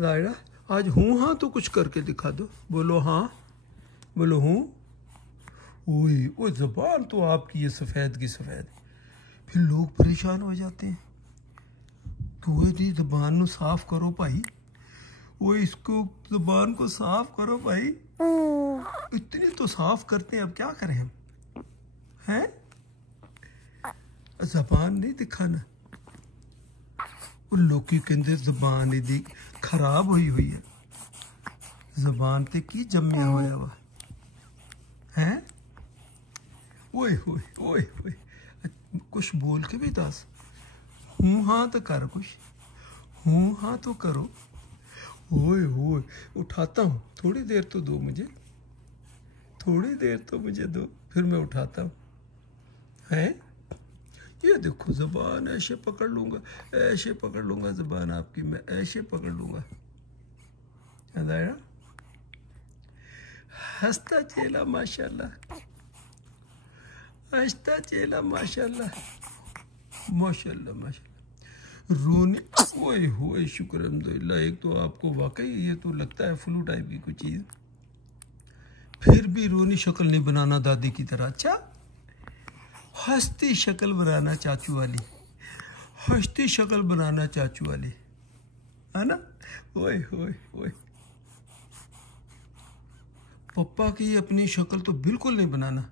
जायरा आज हूँ हाँ तो कुछ करके दिखा दो। बोलो हाँ, बोलो हूँ। ओए वो ज़बान तो आपकी ये सफ़ेद की सफ़ेद, फिर लोग परेशान हो जाते हैं। तो ये ज़बान को साफ़ करो भाई, वो इसको ज़बान को साफ़ करो भाई। इतनी तो साफ़ करते हैं, अब क्या करें हम हैं? ज़बान नहीं दिखाना। लोग कहते ज़बान इदी खराब हुई है। ज़बान ते की जम्मिया होया वा हैं? ओए होए ओए होए, कुछ बोल के भी दस। हूँ हाँ तो कर, कुछ हूँ हाँ तो करो। ओए होए, उठाता हूँ, थोड़ी देर तो दो मुझे, थोड़ी देर तो मुझे दो, फिर मैं उठाता हूँ हैं? ये देखो ज़बान ऐसे पकड़ लूँगा, ऐसे पकड़ लूँगा ज़बान आपकी, मैं ऐसे पकड़ लूँगा। याद आया? हंसता चेला माशाल्लाह, हंसता चेला माशाल्लाह, माशाल्लाह माशाल्लाह। रोनी ओए होए, शुक्र अल्हम्दुलिल्लाह। एक तो आपको वाकई ये तो लगता है फ्लू टाइप की कोई चीज़, फिर भी रोनी शक्ल नहीं बनाना दादी की तरह। अच्छा, हंसती शक्ल बनाना चाचू वाली, हंसती शक्ल बनाना चाचू वाली, है ना? ओए होए ओए, पप्पा की अपनी शक्ल तो बिल्कुल नहीं बनाना।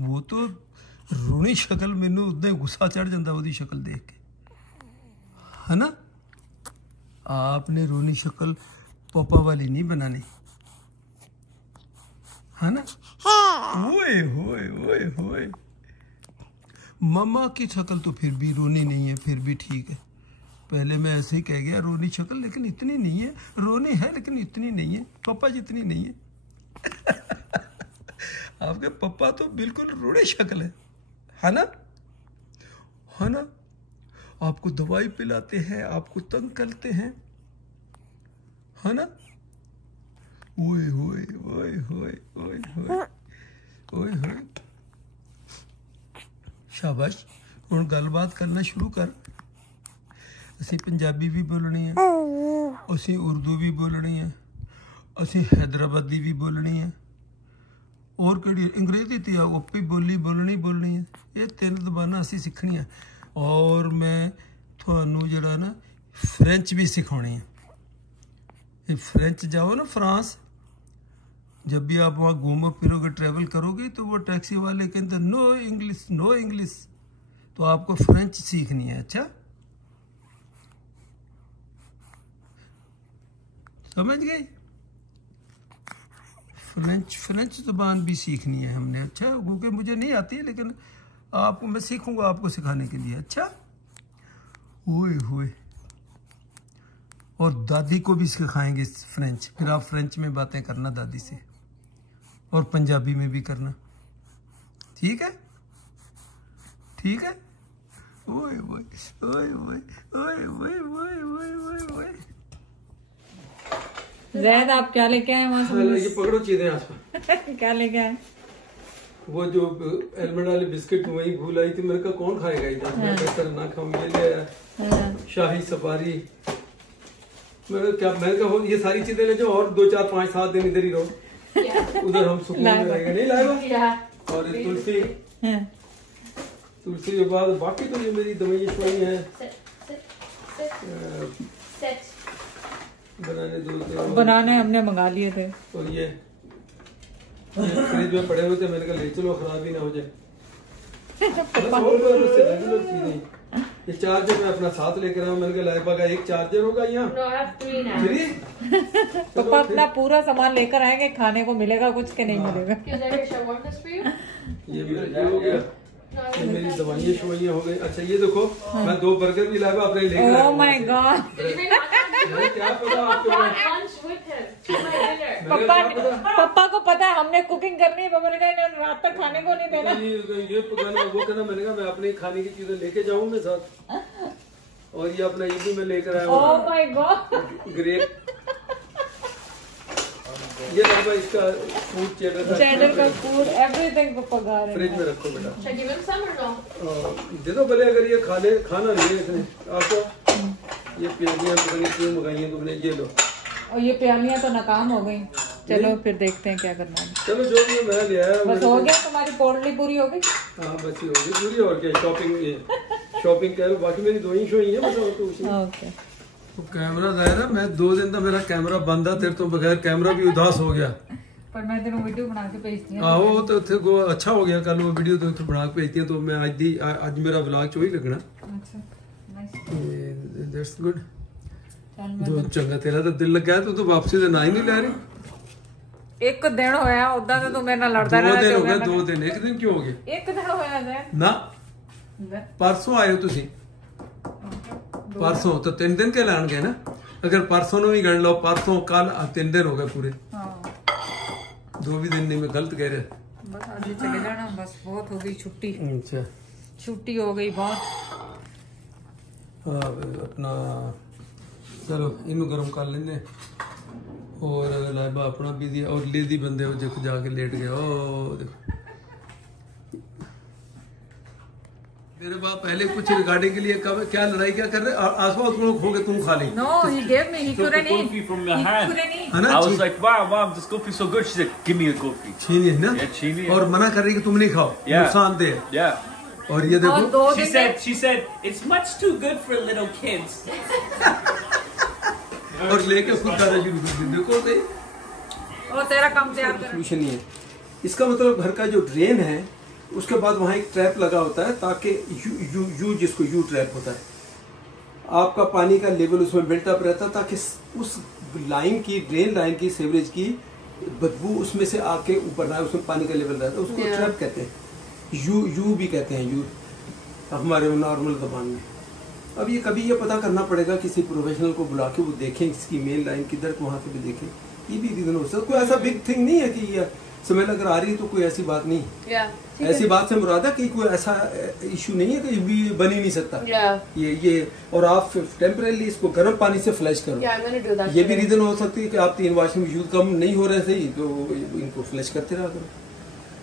वो तो रोनी शक्ल, मैनू उदा गुस्सा चढ़ जाता वो शक्ल देख के, है ना? आपने रोनी शक्ल पापा वाली नहीं बनानी, है ना? ओए होए ओए होए, मम्मा की शक्ल तो फिर भी रोनी नहीं है, फिर भी ठीक है। पहले मैं ऐसे ही कह गया रोनी शक्ल, लेकिन इतनी नहीं है। रोनी है लेकिन इतनी नहीं है, पापा जितनी नहीं है। आपके पापा तो बिल्कुल रोनी शक्ल है ना? है ना? आपको दवाई पिलाते हैं, आपको तंग करते हैं, है ना? ओए होए ओए होए ओए होए ओए होए, शाबाश। हुण गलबात करना शुरू कर। असी पंजाबी भी बोलनी है, असी उर्दू भी बोलनी है, असी हैदराबादी भी बोलनी है, और कड़ी अंग्रेजी तो आपी बोली बोलनी है। ये 3 ज़बानां असी सीखनियां। और मैं थानू जड़ा ना फ्रेंच भी सिखानी है। ये फ्रेंच जाओ ना फ्रांस, जब भी आप वहाँ घूमो फिरोगे, ट्रैवल करोगे, तो वो टैक्सी वाले कहते नो इंग्लिश, नो इंग्लिश। तो आपको फ्रेंच सीखनी है। अच्छा, समझ गए? फ्रेंच ज़बान भी सीखनी है हमने। अच्छा, क्योंकि मुझे नहीं आती है, लेकिन आपको मैं सीखूंगा आपको सिखाने के लिए। अच्छा, ओए होए, और दादी को भी सिखाएंगे फ्रेंच। फिर आप फ्रेंच में बातें करना दादी से, और पंजाबी में भी करना। ठीक है? ठीक है? ओए ओए ओए ओए ओए ओए ओए ओए ओए ओए। ज़ैद, आप क्या लेके आए वहाँ से? ये पकड़ो चीजें आसपास। क्या लेके आए? वो जो एलमंड वाले बिस्किट वही भूल आई थी, मेरे का कौन खाएगा इधर? मैं बेहतर ना खाऊं। ये ले आया शाही सफारी। मैंने कहा ये सारी चीजें ले जाओ, और 2 4 5 7 दिन इधर ही रहो, उधर हम सुकून में रहेंगे। नहीं लाएगा? और तुलसी के बाद बाकी तो ये मेरी दवाई शवाई है। बनाने हमने मंगा लिए थे, और ये फ्रिज में पड़े हुए थे, मैंने कहा ले चलो, खराब ही ना हो जाए। ये चार्जर मैं अपना साथ लेकर आया। मैंने कहा लाइबा का 1 चार्जर होगा यहाँ। पापा अपना पूरा सामान लेकर आएंगे, खाने को मिलेगा कुछ के नहीं मिलेगा। ये हो गया, ये मेरी दवाइयाँ शवाइयाँ हो गई। अच्छा, ये देखो मैं 2 बर्गर भी लाया अपने लेकर आया। ओह माय गॉड, क्या पता आपको? पापा को पता है हमने कुकिंग करनी है। पापा ने कहा रात तक खाने को नहीं देना। ये पकाना वो कहना, मैंने कहा मैं अपने खाने की चीजें लेके जाऊँ मैं साथ, और ये अपना ये भी मैं लेकर आया हूँ। Oh my god, grape. ये लगभग इसका फूड चेडर का फूड, एवरीथिंग पापा गा रहे हैं। फ्रिज में रखो बेटा, दे दो भले, अगर ये खाना नहीं है इसने आपको। ये प्याजियाँ पता नहीं क्यों मंगाई हैं तुमने, ये लो। और ये प्यालियां तो नाकाम हो गई। चलो फिर देखते हैं क्या करना है। चलो जो भी मैं ले आया बस हो गया, तुम्हारी पोटली पूरी हो गई। हाँ बस ही हो गई पूरी। और क्या शॉपिंग करो, बाकी मेरी 2 ही शो ही है बस। और तो कुछ नहीं। ओके तो कैमरा है ना, मैं 2 दिन तक मेरा कैमरा बंद था, तेरे तो बगैर कैमरा भी उदास हो गया। पर मैं तेरे वीडियो बना के भेजती हूँ। आहो तो थे को अच्छा हो गया, कल वो वीडियो तो बना के भेजती है। तो मैं आज मेरा व्लॉग चो ही लगना। अच्छा नाइस, दैट्स गुड। चल तो चंगा, तेरा तो दिल लग गया। तो वापसी तो ना ही नहीं ले रही। एक दिन होया उदा तो तू मेरे नाल लड़दा 2 दिन हो रहना। गए, 2 दिन। एक दिन क्यों हो गए? एक दिन होया है ना परसों आए हो तुसी, परसों तो 3 दिन के लान गए ना। अगर परसों नु भी गण लो, परसों कल 3 दिन हो गए पूरे। हाँ 2 भी दिन नहीं, मैं गलत कह रहा। बस आज ही चले जाना, बस बहुत हो गई छुट्टी। अच्छा छुट्टी हो गई बहुत। हाँ अपना चलो इनू गर्म कर लेंगे। और लाइबा अपना भी दिया। और लेदी बंदे हो जो जाके लेट गया। ओ देखो तेरे बाप पहले कुछ रिगार्डिंग के लिए कब क्या लड़ाई क्या कर रहे? आसपास तुम खो के तुम खा ली। No, he gave me. He Took the couldn't eat. Gulfi from your He hand. couldn't eat. है ना? I was like, wow, mom, this Gulfi's so good. She said, give me a Gulfi. छीनी है ना? Yeah, छीनी है। और मना कर रही कि तुम नहीं खाओ, Yeah. नुकसानदेह है। Yeah. और ये और देखो 2 She दिन में said, it's much too good for little kids. और लेके खुद खाना शुरू कर दी। देखो सही और तेरा काम तैयार कर। सोल्यूशन नहीं है इसका। मतलब घर का जो ड्रेन है उसके बाद वहाँ एक ट्रैप लगा होता है, ताकि यू जिसको यू ट्रैप होता है, आपका पानी का लेवल उसमें बिल्टअप रहता है, ताकि उस लाइन की, ड्रेन लाइन की, सीवरेज की बदबू उसमें से आके ऊपर ना, उसमें पानी का लेवल रहता है। उसको ट्रैप कहते हैं। यू भी कहते हैं, यू हमारे नॉर्मल जबान में। अब ये कभी ये पता करना पड़ेगा किसी प्रोफेशनल को बुला के, वो देखें इसकी मेन लाइन किधर, वहां से भी देखें। ये भी रीजन हो सकता। कोई ऐसा बिग थिंग नहीं है कि ये स्मेल अगर आ रही है तो कोई ऐसी बात नहीं। ऐसी बात से मुराद है कि कोई ऐसा इशू नहीं है कि भी बन ही नहीं सकता। ये और आप टेम्परेली इसको गर्म पानी से फ्लैश करो। ये भी रीजन हो सकती है कि आप 3 वॉशिंग यूज कम नहीं हो रहे सही, तो इनको फ्लैश करते रहा करो।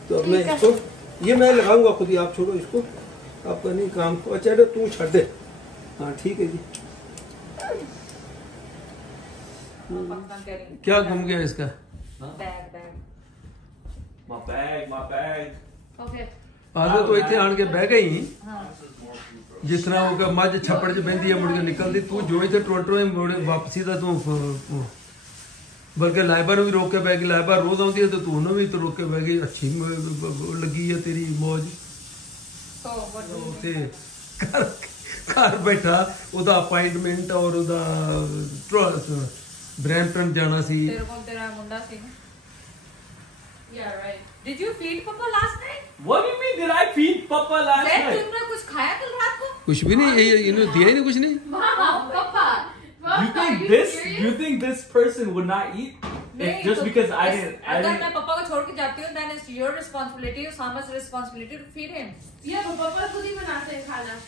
तो अब मैं इसको ये मैं लगाऊंगा खुद ही, आप छोड़ो इसको, आपका नहीं काम। अच्छा तू छड़ दे। हाँ ठीक है जी। क्या घूम गया इसका? My bag. Okay. आदत तो इतने आन के बह गई जिस तरह वो मझ छप्पड़ च बहती है मुड़ के निकलती। तू जो इतने टोरंटो में मुड़े वापसी था तू, बल्कि लाइबा ने भी रोक के बह गई। लाइबा रोज आती है तो तू उन्हें भी तो रोक के बह गई। अच्छी लगी है तेरी मौज। घर बैठा ਉਹਦਾ अपॉइंटमेंट और ਉਹਦਾ ब्रैम्पटन जाना सी। तेरे को तेरा मुंडा सी। Yeah, right. Did you feed Papa last night? What do you mean? Did I feed Papa last Then night? तुमने कुछ खाया कल रात को? कुछ भी नहीं, ये इन्होंने दिया ही नहीं कुछ नहीं। Mom, Papa. You think this person would not eat? If just because I didn't. अगर मैं पापा को छोड़ के जाती हूँ, then it's your responsibility, Osama's responsibility to feed him. Yeah, but पापा खुद ही बनाते हैं खाना।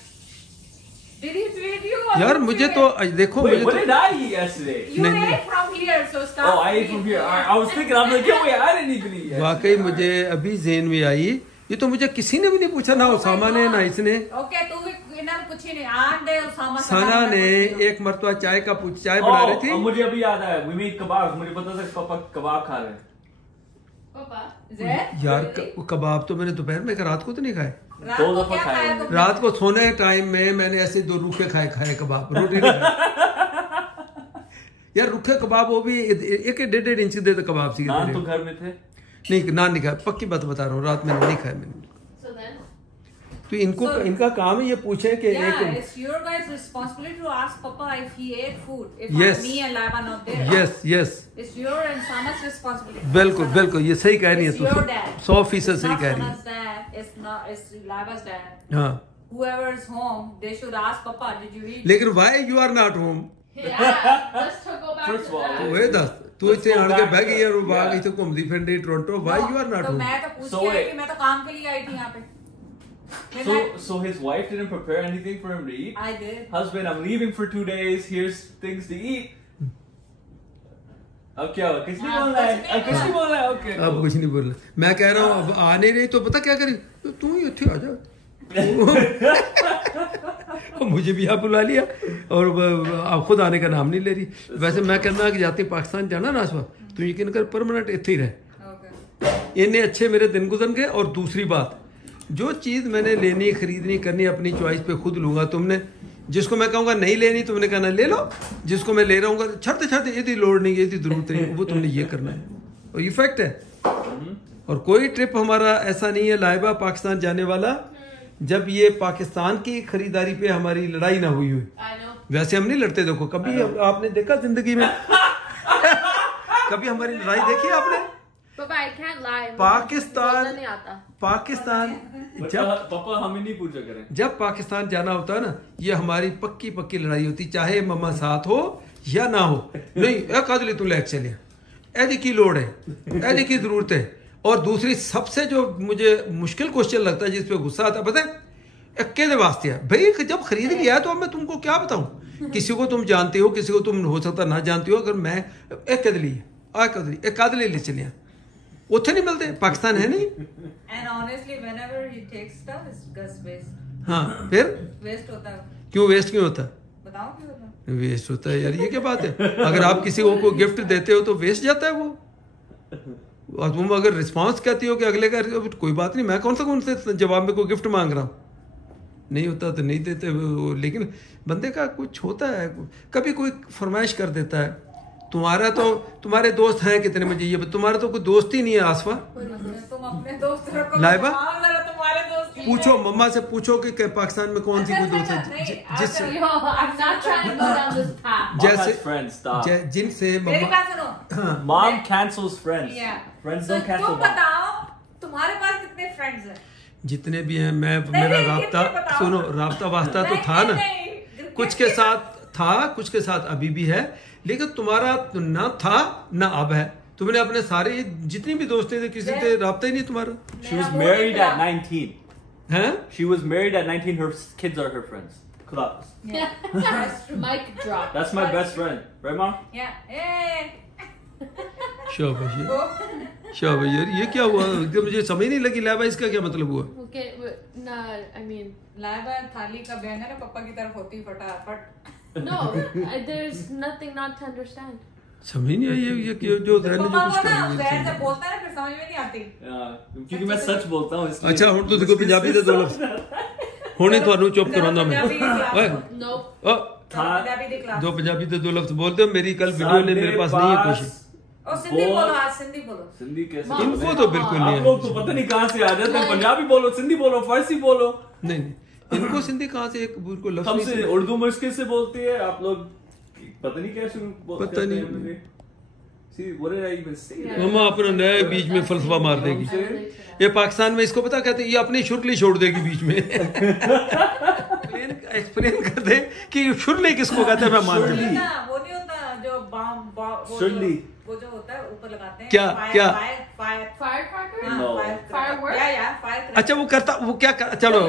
Did he feed you? यार मुझे तो देखो Wait, मुझे what तो did I eat yesterday? You नहीं, ate from here, so stop. Oh, I ate from here. I was thinking, I'm like, yo, wait, I didn't even eat yesterday. वाकई मुझे अभी ज़हन में आई, ये तो मुझे किसी ने भी नहीं पूछा, ना उसामा ने ना इसने। Okay, तू भी इन्होंने कुछ ही नहीं। आंधे उसामा सना ने एक मरतबा चाय बना रही थी। मुझे अभी याद आया, we made kebabs. मुझे पता था पापा कबाब खा रहे हैं। पापा यार कबाब तो मैंने दोपहर में रात को तो नहीं खाए। दो दफा खाए। रात को सोने टाइम में मैंने ऐसे 2 रूखे खाए कबाब, रोटी नहीं खाई। यार रूखे कबाब वो भी 1.5 इंच दे तो कबाब सी। नान तो घर में थे नहीं, नान नहीं खाया, पक्की बात बता रहा हूँ, रात में नहीं खाया मैंने। so then तो इनका काम है ये पूछे कि Yeah, it's your guys' responsibility to ask Papa if he ate food. If Yes. me and Laiba not there. Yes It's your and Sana's responsibility. बिल्कुल ये सही कह रही है It's तू, your dad. 100% सही Not कह रही है। Sana's dad. It's not. It's Laiba's dad. हाँ, Whoever is home, they should ask Papa, did you eat? लेकिन why you are not home? yeah, let's go back First to of all, that. ओए दस तू इतने आन के बह गई है और बाग इतने घूमती फिरती Toronto, why you are not तो होम? मैं तो पूछ So के आई wait. थी, मैं तो काम के लिए आई थी यहाँ पे। Then So his wife didn't prepare anything for him to eat. I did. Husband, I'm leaving for 2 days. Here's things to eat. अब क्या हुआ? किसने हाँ, बोला है? कुछ नहीं किसने बोला। बोला है? Okay. अब कुछ नहीं बोल रहा। मैं कह रहा हूँ अब आ नहीं रही तो पता क्या करी, तू ही इतने आ जा, मुझे भी यहाँ बुला लिया और आप खुद आने का नाम नहीं ले रही। वैसे मैं कहना कि जाती पाकिस्तान जाना ना आसवा तू यकीन कर परमानेंट इतने ही रहे। इन्हें अच्छे मेरे दिन गुजर गए। और दूसरी बात, जो चीज़ मैंने लेनी खरीदनी करनी अपनी चॉइस पे खुद लूँगा। तुमने जिसको मैं कहूँगा नहीं लेनी तुमने कहना ले लो, जिसको मैं ले रहा हूँ छड़ते छड़ते ये लोड नहीं, ये जरूरत नहीं, वो तुमने ये करना है। और इफेक्ट है। और कोई ट्रिप हमारा ऐसा नहीं है लाइबा पाकिस्तान जाने वाला जब ये पाकिस्तान की खरीदारी पे हमारी लड़ाई ना हुई हुई। वैसे हम नहीं लड़ते, देखो कभी आपने देखा जिंदगी में कभी हमारी लड़ाई देखी आपने? पाकिस्तान जब पापा हमें नहीं पूछा करें, जब पाकिस्तान जाना होता है ना, ये हमारी पक्की पक्की लड़ाई होती, चाहे मम्मा साथ हो या ना हो। नहीं कादली तू लैक चलिए, ऐदी की लोड़ है, ऐदी की जरूरत है। और दूसरी सबसे जो मुझे मुश्किल क्वेश्चन लगता है, जिसपे गुस्सा आता है, पता है के वास्ते है भाई, जब खरीद लिया तो अब मैं तुमको क्या बताऊं। किसी को तुम जानते हो, किसी को तुम हो सकता ना जानते हो। अगर मैं एक कदली एक कादली ले चलिया, उथे नहीं मिलते, पाकिस्तान है नहीं। And honestly, whenever he takes stuff, it's just waste. हाँ फिर Waste होता है। क्यों वेस्ट क्यों होता है? बताओ क्यों होता है? वेस्ट होता है यार, ये क्या बात है? अगर आप किसी को गिफ्ट देते हो तो वेस्ट जाता है वो। और तुम अगर रिस्पांस कहती हो कि अगले का कोई बात नहीं, मैं कौन से जवाब में कोई गिफ्ट मांग रहा हूँ, नहीं होता तो नहीं देते। लेकिन बंदे का कुछ होता है, कभी कोई फरमाइश कर देता है। तुम्हारे दोस्त हैं कितने, मुझे ये तुम्हारा तो कोई दोस्त ही नहीं है आसफा। तुम अपने दोस्त रखो, लाइबा तुम्हारे दोस्त पूछो, मम्मा से पूछो कि पाकिस्तान में कौन सी कोई दोस्त है जिससे जैसे जिनसे मेरी बात सुनो, mom cancels friends. Friends don't cancel. तुम बताओ तुम्हारे पास कितने फ्रेंड्स हैं? जितने भी हैं, मैं मेरा राब्ता सुनो, राब्ता वास्ता तो था ना, कुछ के साथ था, कुछ के साथ अभी भी है, लेकिन तुम्हारा ना था ना अब है। तुमने अपने सारे जितनी भी दोस्तें थे किसी से राब्ता ही नहीं तुम्हारा। She was married at 19. हैं? She was married at 19. Her kids are her friends. Claps. Mic drop. That's my best friend, right, mom? शाबाश यार, ये क्या हुआ? मुझे समझ नहीं लगी लाइबा, इसका क्या मतलब हुआ? Okay, I mean, लाइबा थाली का बहन है ना, पापा की तरफ होती फटाफट। no, there's nothing not to understand. समझ नहीं आई ये जो रहने जो कुछ पापा ना बहन से बोलता है ना, फिर समझ में नहीं आती। क्योंकि मैं सच बोलता हूँ इसलिए। अच्छा हुण तुझको पंजाबी दे दो लफ्ज़ हुणे ਤੁਹਾਨੂੰ चुप करांदा मैं। No. पंजाबी दी क्लास। दो पंजाबी दे दो लफ्ज़ बोलते हो, मेरी कल वीडियो ने मेरे पास नहीं है कुछ। और सिंधी बोलो, आज सिंधी बोलो। सिंधी कैसे? इनको तो बिल्कुल नहीं आप लोग तो पता नहीं कहाँ से आ जाते हैं। पंजाबी बोलो, सिंधी बोलो, फारसी बोलो। नहीं, इनको सिंधी कहाँ से एक बिल्कुल लफ्ज़ नहीं हमसे उर्दू मुश्किल से बोलती है, आप लोग पता नहीं क्या शुरू पता नहीं। See, what did I even say? मम्मा अपना नया बीच में फलसफा मार देगी। ये पाकिस्तान में इसको पता कहते हैं, ये अपनी शुरली छोड़ देगी बीच में। एक्सप्लेन कर दे कि शुरली किसको कहते हैं, मैं मान जाऊँ। वो नहीं होता जो शुरली, वो जो होता है ऊपर लगाते हैं। क्या Firecracker? No. Firework? फायर। अच्छा वो करता, वो क्या चलो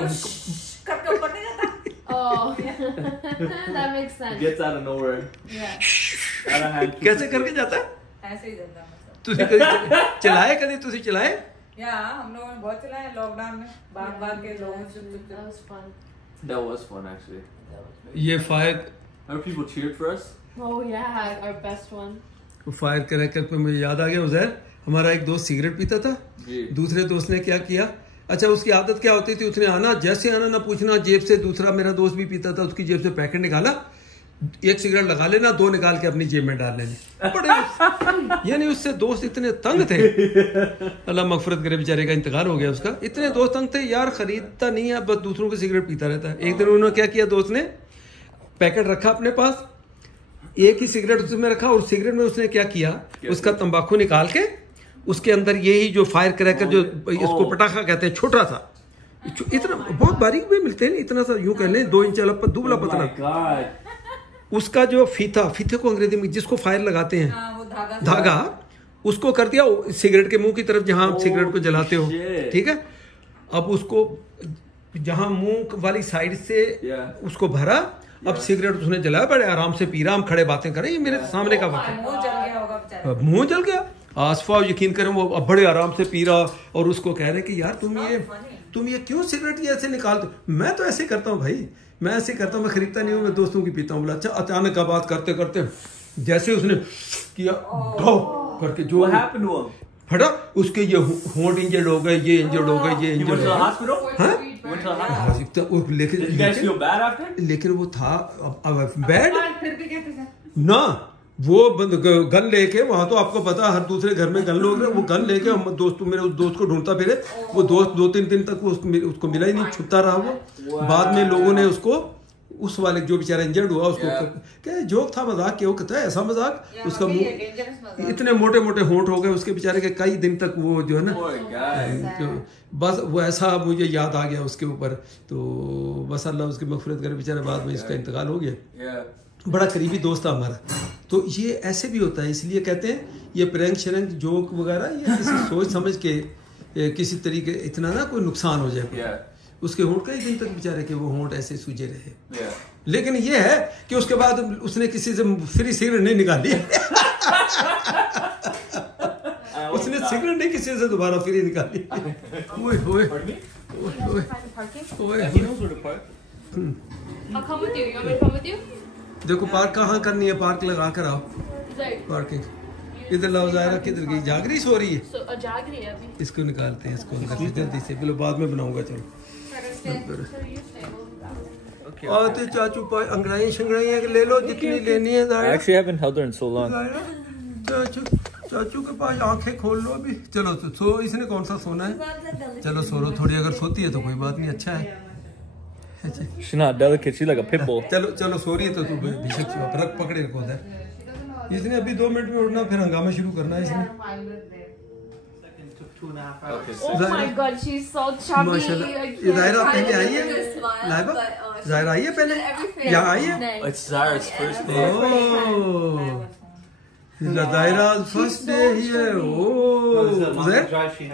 करके ऊपर नहीं जाता। Oh, that makes sense. gets out of nowhere. Out of hand. कैसे करके जाता है? ऐसे ही जाता मतलब। तुझे कभी चलाए, कभी तुझे चलाए? या हम लोगों ने बहुत चलाया लॉकडाउन में, बार के लोगों से That was fun. That was fun actually. ये fire Remember people cheered for us? Oh yeah, our best one. Cracker पे मुझे याद आ गया, उज़ैर हमारा एक दोस्त सिगरेट पीता था, दूसरे दोस्त ने क्या किया, अच्छा उसकी आदत क्या होती थी, उसने आना, जैसे आना ना पूछना, जेब से, दूसरा मेरा दोस्त भी पीता था, उसकी जेब से पैकेट निकाला, एक सिगरेट लगा लेना, दो निकाल के अपनी जेब में डाल लेने। बड़े यानी उससे दोस्त इतने तंग थे, अल्लाह मगफरत करे, बेचारे का इंतकाल हो गया उसका। इतने दोस्त तंग थे यार, खरीदता नहीं है, बस दूसरों की सिगरेट पीता रहता है। एक दिन उन्होंने क्या किया, दोस्त ने पैकेट रखा अपने पास, एक ही सिगरेट उसमें रखा, और सिगरेट में उसने क्या किया, उसका तंबाकू निकाल के उसके अंदर यही जो फायर क्रैकर जो इसको पटाखा कहते हैं, छोटा सा, इतना बहुत बारीक भी मिलते हैं, इतना सा यूं कह लें 2 इंच वाला दुबला पतला, उसका जो फीते को अंग्रेजी में जिसको फायर लगाते हैं, वो धागा, उसको कर दिया सिगरेट के मुंह की तरफ, जहां आप सिगरेट को जलाते हो, ठीक है। अब उसको जहां मुंह वाली साइड से उसको भरा, अब सिगरेट उसने जलाया, बड़े आराम से पी रहा, हम खड़े बातें करें, ये मेरे सामने का वक्त है, मुंह जल गया। आसफा यकीन करें, वो बड़े आराम से पी रहा, और उसको कह रहे कि यार तुम ये तुम ये क्यों सिगरेट ये ऐसे निकालते हो? मैं तो ऐसे करता हूँ भाई, मैं ऐसे करता हूँ, मैं खरीदता नहीं हूँ, मैं दोस्तों की पीता हूँ। बोला अच्छा, अचानक का बात करते करते जैसे उसने किया करके जो फटा, उसके ये होंठ इंजर्ड हो गए, ये इंजर्ड हो गए, ये इंजर्ड हो गए। लेकिन वो था बैड ना, वो गन लेके वहां, तो आपको पता हर दूसरे घर में गन लोग, वो गन लेके हम दोस्त, मेरे उस दोस्त को ढूंढता फिरे। वो दोस्त 2-3 दिन तक उसको मिला ही नहीं, छुपता रहा वो। बाद में लोगों ने उसको, उस वाले जो बेचारा इंजर्ड हुआ उसको क्या जोक था, मजाक क्यों कहता है ऐसा मजाक, उसका मुंह इतने मोटे मोटे होंठ हो गए उसके बेचारे के, कई दिन तक वो जो है ना, तो बस वो ऐसा मुझे याद आ गया उसके ऊपर। तो बस अल्लाह उसकी मग़फ़िरत करे, बेचारा बाद में इसका इंतकाल हो गया। बड़ा करीबी दोस्त था हमारा। तो ये ऐसे भी होता है, इसलिए कहते हैं ये प्रैंक शरंक जोक वगैरह ये किसी सोच समझ के किसी तरीके, इतना ना कोई नुकसान हो जाए। उसके होंठ कई दिन तक बेचारे के वो होंठ ऐसे सूजे रहे। लेकिन ये है कि उसके बाद उसने किसी से फ्री सिगरेट नहीं निकाली। उसने सिगरेट नहीं किसी से दोबारा फ्री निकाली। ओए ओए ओए ओए। I'll come with you. You want me to come with you? देखो पार्क कहाँ करनी है, पार्क लगा कर आओ। पार्किंग इधर लाओ। ज़ायरा किधर गई? जाग रही, सो रही है? जाग रही है अभी। इसको निकालते हैं, इसको अंदर से जल्दी से, बोलो बाद में बनाऊंगा। चलो आते चाचू पाए अंगड़ाई शंगड़ाई ले लो जितनी लेनी है। I actually haven't held her in so long. चाचू के पास आंखें खोल लो अभी। चलो सो, इसने कौन सा सोना है? चलो सो लो थोड़ी, अगर सोती है तो कोई बात नहीं, अच्छा है। She's not delicate. She's like a pit bull. चलो चलो सो रही है तो तू बेशक रख पकड़े रखो उधर। इसने अभी 2 मिनट में उठना, फिर हंगामा शुरू करना है इसने। Oh my God, she's so chubby. माशाल्लाह। ये ज़ायरा पहले आई है? लाइबा ज़ायरा आई है पहले? यहाँ आई है? It's Zara's first day. Oh, Zara first day ही है। Oh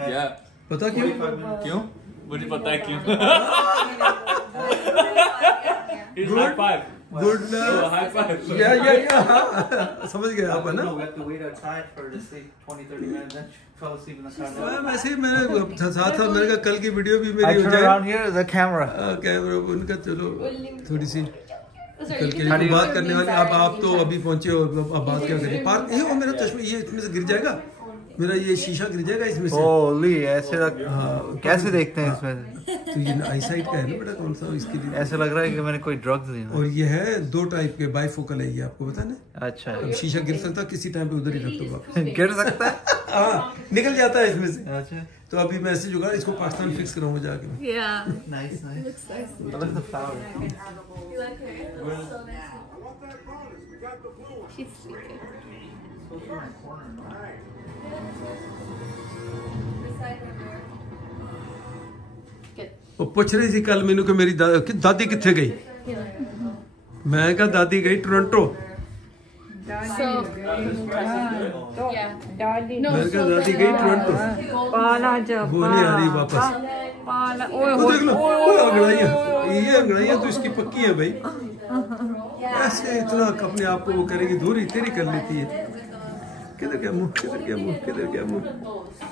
Yeah. पता क्यों? क्यों? मुझे पता है क्यों. He's high five. गुड ना, High five. या समझ गए आप, है ना? वैसे ही मैंने साथ था, मैंने कहा कल की वीडियो भी मेरी हो जाए। कैमरा उनका, चलो थोड़ी सी कल के बात करने वाली। अब आप तो अभी पहुंचे हो, अब बात क्या करें? पार्क ये, मेरा चश्मा ये इसमें से गिर जाएगा, मेरा ये शीशा गिर जाएगा इसमें से। ओली ऐसे कैसे देखते हैं इसमें? तो ये आई साइड का है ना बेटा, कौन सा इसके लिए ऐसा लग रहा है कि मैंने कोई ड्रग्स लिया। और ये है 2 टाइप के, बाइफोकल है ये, आपको पता ना? अच्छा, अब शीशा गिर सकता, किसी टाइम पे उधर ही रख दो वापस। गिर सकता है। हाँ, निकल जाता है इसमें से। अच्छा, तो अभी मैं ऐसे जुगाड़, इसको पाकिस्तान फिक्स कराऊंगा जाके। Yeah. Nice nice. Looks nice. I like the flower. You like her? So nice. She's sleeping. वो पूछ रही थी कल मैनू कि मेरी दादी किथे गई? मैं कहा दादी गई टोरंटो। So, yeah. मैंने कहा दादी गई टोरंटो, वो नहीं आ रही वापस। वो देख लो, वो अंगड़ाइयाँ, ये अंगड़ाइयाँ तो इसकी पक्की है भाई। ऐसे इतना अपने आप को वो करेगी, दूरी तेरी कर लेती है। किधर क्या मुंह, किधर क्या मुंह, किधर क्या मुंह।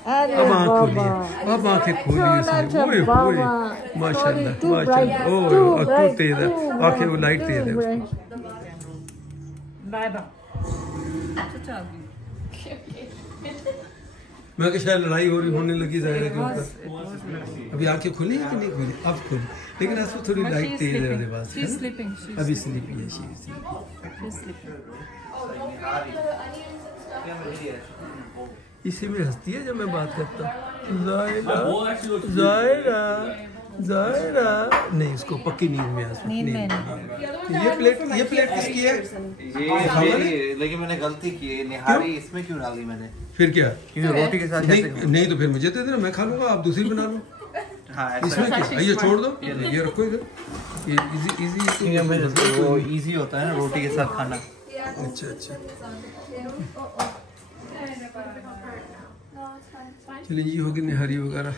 अब आँख खोली है, अब आंखें खोली उसने। ओए ओए, माशाल्लाह माशाल्लाह। ओए तू तेज है, आंखें वो लाइट तेज है। मैं कि शायद लड़ाई हो रही होने लगी ज़ाहिर के ऊपर। अभी आंखें खुली है कि नहीं खुली? अब खुली, लेकिन ऐसा थोड़ी लाइट तेज है मेरे पास। अभी स्लीपी है। इसी में हंसती है जब मैं बात करता हूँ। ज़ायरा ज़ायरा नहीं, इसको पक्की नींद में ये प्लेट किसकी है? ये लेकिन मैंने गलती की, निहारी इसमें क्यों डाली मैंने? फिर क्या? क्योंकि रोटी के साथ नहीं तो फिर मुझे दे देना, मैं खा लूंगा, आप दूसरी बना लो। हाँ, इसमें क्या? ये छोड़ दो, ये रखो इधर। ये इजी वो इजी होता है ना रोटी के साथ खाना। अच्छा चलिए, ये होगी निहारी वगैरह।